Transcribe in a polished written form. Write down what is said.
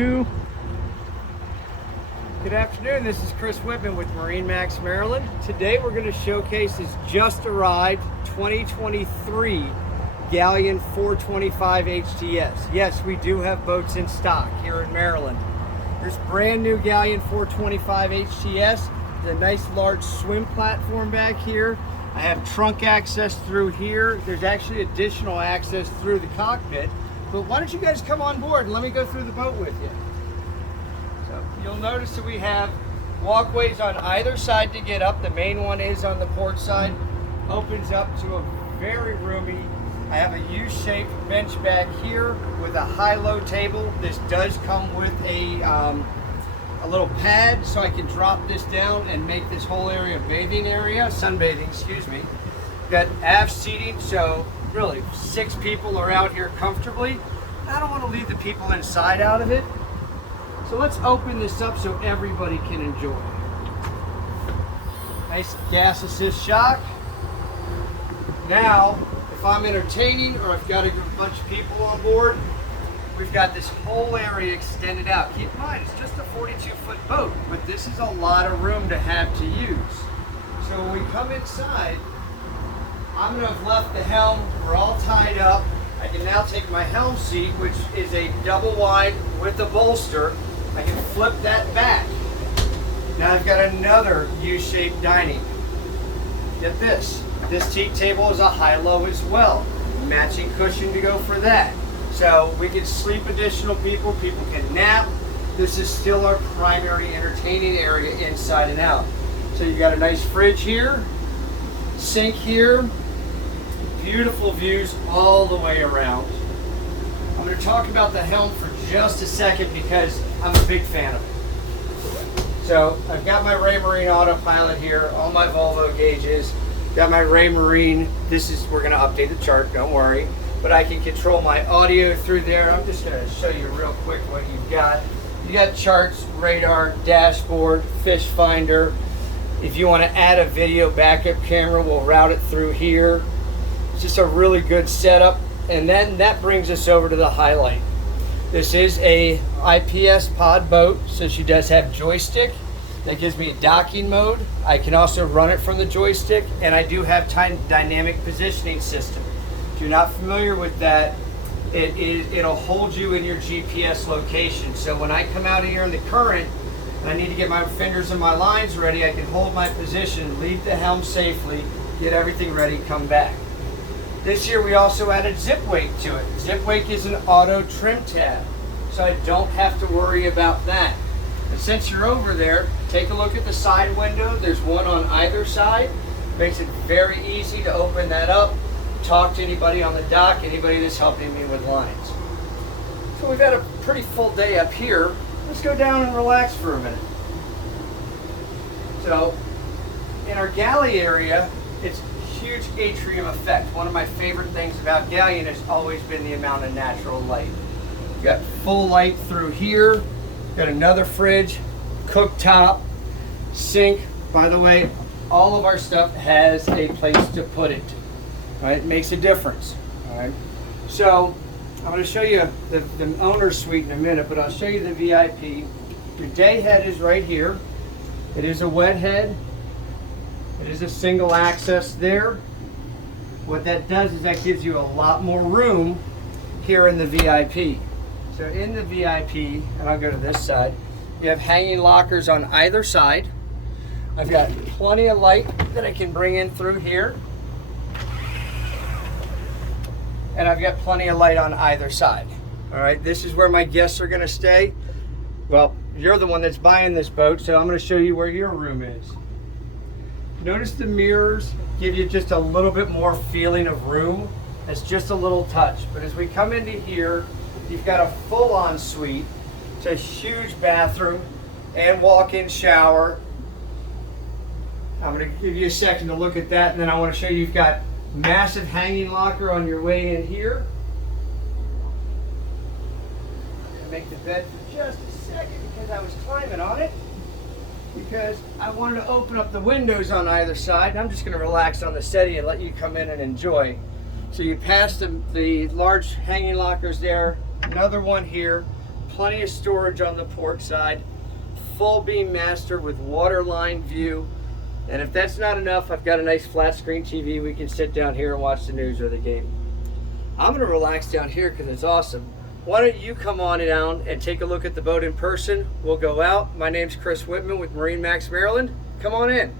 Good afternoon, this is Chris Whitman with MarineMax Maryland. Today we're going to showcase this just arrived 2023 Galeon 425 HTS. Yes, we do have boats in stock here in Maryland. This brand new Galeon 425 HTS, the nice large swim platform back here. I have trunk access through here. There's actually additional access through the cockpit. But why don't you guys come on board and let me go through the boat with you. So you'll notice that we have walkways on either side to get up. The main one is on the port side. Opens up to a very roomy. I have a U-shaped bench back here with a high-low table. This does come with a little pad so I can drop this down and make this whole area bathing area, sunbathing, excuse me. Got aft seating, so really 6 people are out here comfortably. I don't want to leave the people inside out of it. So let's open this up so everybody can enjoy. Nice gas assist shock. Now, if I'm entertaining or I've got a bunch of people on board, we've got this whole area extended out. Keep in mind, it's just a 42-foot boat, but this is a lot of room to have to use. So when we come inside, I'm going to have left the helm. We're all tied up. I can now take my helm seat, which is a double wide with a bolster. I can flip that back. Now I've got another U-shaped dining. Get this. This teak table is a high-low as well. Matching cushion to go for that. So we can sleep additional people. People can nap. This is still our primary entertaining area inside and out. So you got a nice fridge here, sink here, beautiful views all the way around. I'm going to talk about the helm for just a second because I'm a big fan of it. So I've got my Raymarine autopilot here, all my Volvo gauges, got my Raymarine. We're going to update the chart, don't worry. But I can control my audio through there. I'm just going to show you real quick what you've got. You got charts, radar, dashboard, fish finder. If you want to add a video backup camera, we'll route it through here. It's just a really good setup. And then that brings us over to the highlight. This is a IPS pod boat, so she does have joystick. That gives me a docking mode. I can also run it from the joystick, and I do have dynamic positioning system. If you're not familiar with that, it'll hold you in your GPS location. So when I come out here in the current, and I need to get my fingers and my lines ready, I can hold my position, leave the helm safely, get everything ready, come back. This year we also added zip wake to it. Zip wake is an auto trim tab, so I don't have to worry about that. And since you're over there, take a look at the side window. There's one on either side. Makes it very easy to open that up, talk to anybody on the dock, anybody that's helping me with lines. So we've had a pretty full day up here. Let's go down and relax for a minute. So in our galley area, it's huge atrium effect. One of my favorite things about Galeon has always been the amount of natural light. You've got full light through here. Got another fridge, cooktop, sink. By the way, all of our stuff has a place to put it. Right? It makes a difference. All right. So I'm going to show you the owner's suite in a minute, but I'll show you the VIP. Your day head is right here. It is a wet head. It is a single access there. What that does is that gives you a lot more room here in the VIP. So in the VIP, and I'll go to this side, you have hanging lockers on either side. I've got plenty of light that I can bring in through here. And I've got plenty of light on either side. All right, this is where my guests are gonna stay. Well, you're the one that's buying this boat, so I'm gonna show you where your room is. Notice the mirrors give you just a little bit more feeling of room. It's just a little touch. But as we come into here, you've got a full-on suite. It's a huge bathroom and walk-in shower. I'm gonna give you a second to look at that, and then I wanna show you you've got massive hanging locker on your way in here. I'm gonna make the bed for just a second because I was climbing on it. Because I wanted to open up the windows on either side, and I'm just going to relax on the settee and let you come in and enjoy. So you pass the large hanging lockers there, another one here, plenty of storage on the port side, full beam master with waterline view. And if that's not enough, I've got a nice flat screen TV. We can sit down here and watch the news or the game. I'm gonna relax down here because it's awesome. Why don't you come on down and take a look at the boat in person? We'll go out. My name's Chris Whitman with MarineMax Maryland. Come on in.